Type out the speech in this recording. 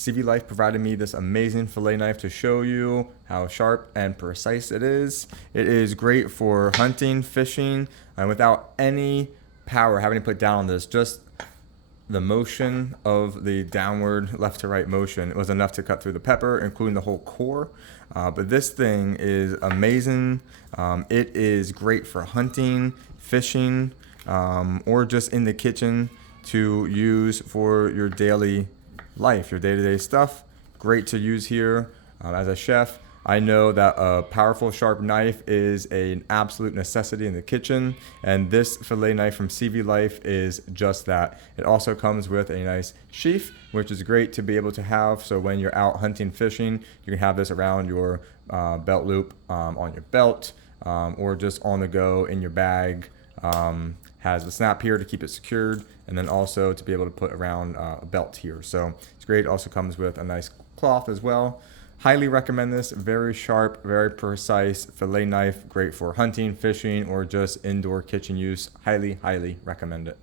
CVLIFE provided me this amazing fillet knife to show you how sharp and precise it is. It is great for hunting, fishing, and without any power having to put down on this, just the motion of the downward left to right motion was enough to cut through the pepper, including the whole core. But this thing is amazing. It is great for hunting, fishing, or just in the kitchen to use for your daily life, your day-to-day stuff. Great to use here. As a chef, I know that a powerful, sharp knife is an absolute necessity in the kitchen, and this fillet knife from CVLIFE is just that. It also comes with a nice sheath, which is great to be able to have, so when you're out hunting, fishing, you can have this around your belt loop, on your belt, or just on the go in your bag. Has the snap here to keep it secured, and then also to be able to put around a belt here. So it's great. It also comes with a nice cloth as well. Highly recommend this. Very sharp, very precise fillet knife. Great for hunting, fishing, or just indoor kitchen use. Highly, highly recommend it.